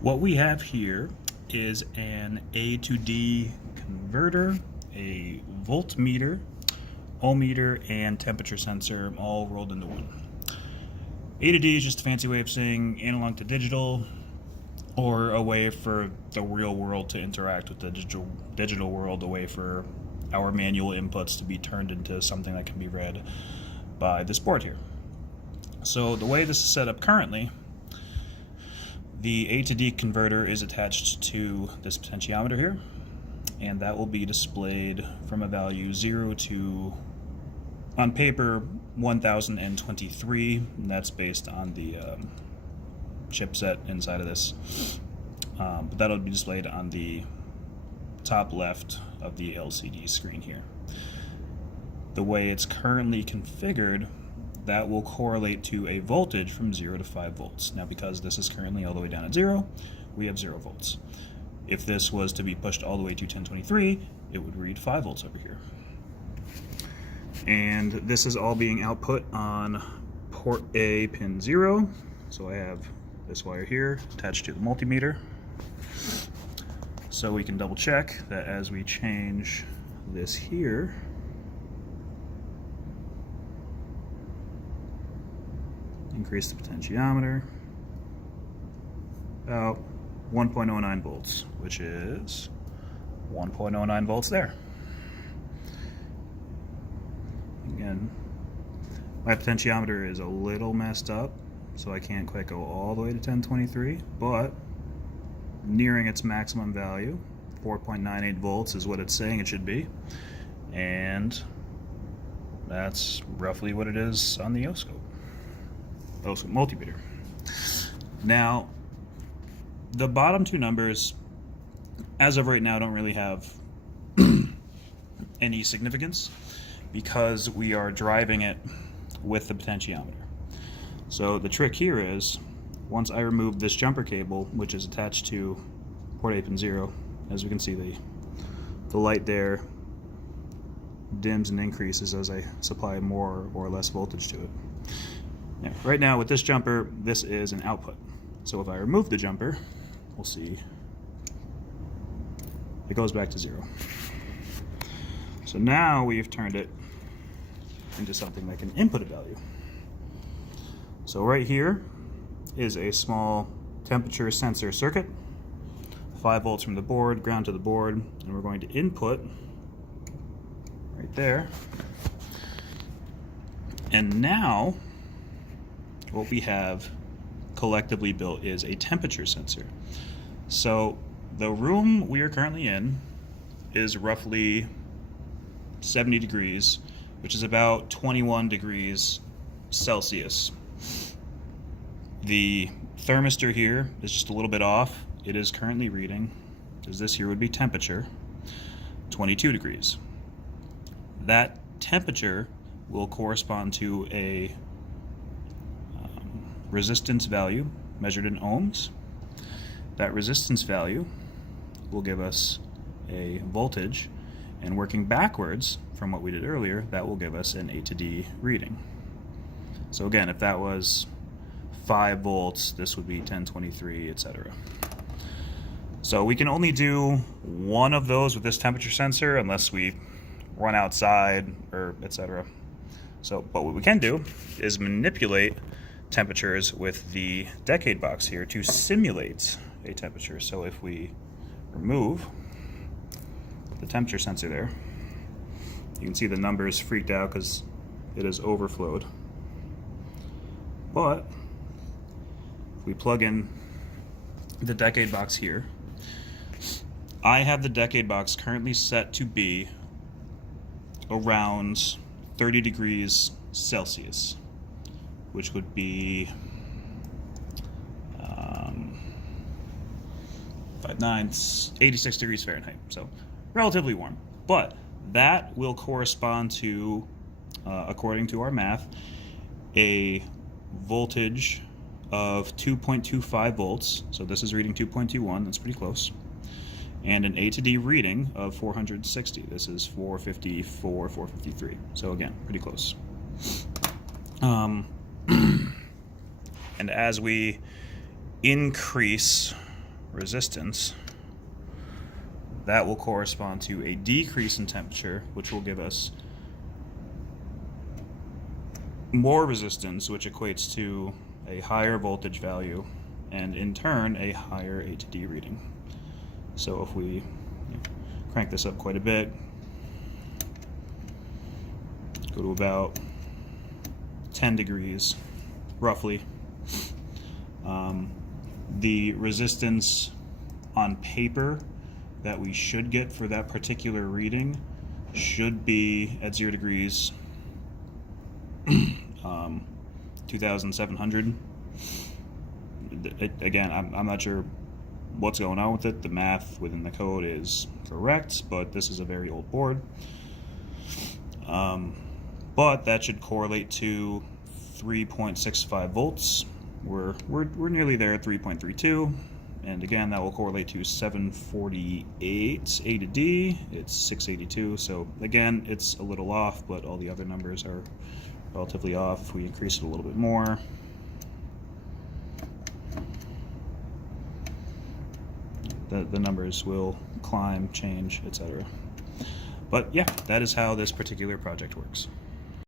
What we have here is an A to D converter, a voltmeter, ohmmeter, and temperature sensor all rolled into one. A to D is just a fancy way of saying analog to digital, or a way for the real world to interact with the digital world, a way for our manual inputs to be turned into something that can be read by this board here. So the way this is set up currently, the A to D converter is attached to this potentiometer here, and that will be displayed from a value 0 to, on paper, 1023, and that's based on the chipset inside of this. But that'll be displayed on the top left of the LCD screen here. The way it's currently configured, that will correlate to a voltage from 0 to 5 volts. Now, because this is currently all the way down at 0, we have 0 volts. If this was to be pushed all the way to 1023, it would read 5 volts over here. And this is all being output on port A, pin 0. So I have this wire here attached to the multimeter. So we can double check that as we change this here, increase the potentiometer, about 1.09 volts, which is 1.09 volts there. Again, my potentiometer is a little messed up, so I can't quite go all the way to 1023, but nearing its maximum value, 4.98 volts is what it's saying it should be, and that's roughly what it is on the oscilloscope multimeter. Now, the bottom two numbers, as of right now, don't really have any significance because we are driving it with the potentiometer. So the trick here is, once I remove this jumper cable, which is attached to port A pin 0, as we can see, the light there dims and increases as I supply more or less voltage to it. Now, right now with this jumper, this is an output. So if I remove the jumper, we'll see it goes back to 0. So now we've turned it into something that can input a value. So right here is a small temperature sensor circuit, 5 volts from the board, ground to the board, and we're going to input right there. And now what we have collectively built is a temperature sensor. So the room we are currently in is roughly 70 degrees, which is about 21 degrees Celsius. The thermistor here is just a little bit off. It is currently reading, as this here would be temperature, 22 degrees. That temperature will correspond to a resistance value measured in ohms. That resistance value will give us a voltage, and working backwards from what we did earlier, that will give us an A to D reading. So again, if that was 5 volts, this would be 1023, etc. So we can only do one of those with this temperature sensor unless we run outside or etc. So, but what we can do is manipulate temperatures with the decade box here to simulate a temperature. So if we remove the temperature sensor there, you can see the numbers freaked out because it has overflowed. But if we plug in the decade box here, I have the decade box currently set to be around 30 degrees Celsius, which would be 86 degrees Fahrenheit, so relatively warm. But that will correspond to, according to our math, a voltage of 2.25 volts. So this is reading 2.21, that's pretty close. And an A to D reading of 460. This is 454, 453. So again, pretty close. And as we increase resistance, that will correspond to a decrease in temperature, which will give us more resistance, which equates to a higher voltage value, and in turn a higher A to D reading. So if we crank this up quite a bit, go to about 10 degrees roughly, the resistance on paper that we should get for that particular reading should be at 0 degrees 2,700. Again, I'm not sure what's going on with it. The math within the code is correct, but this is a very old board. But that should correlate to 3.65 volts. We're nearly there at 3.32, and again that will correlate to 748 A to D. It's 682. So again, it's a little off, but all the other numbers are relatively off. If we increase it a little bit more, the numbers will climb, change, etc. But yeah, that is how this particular project works.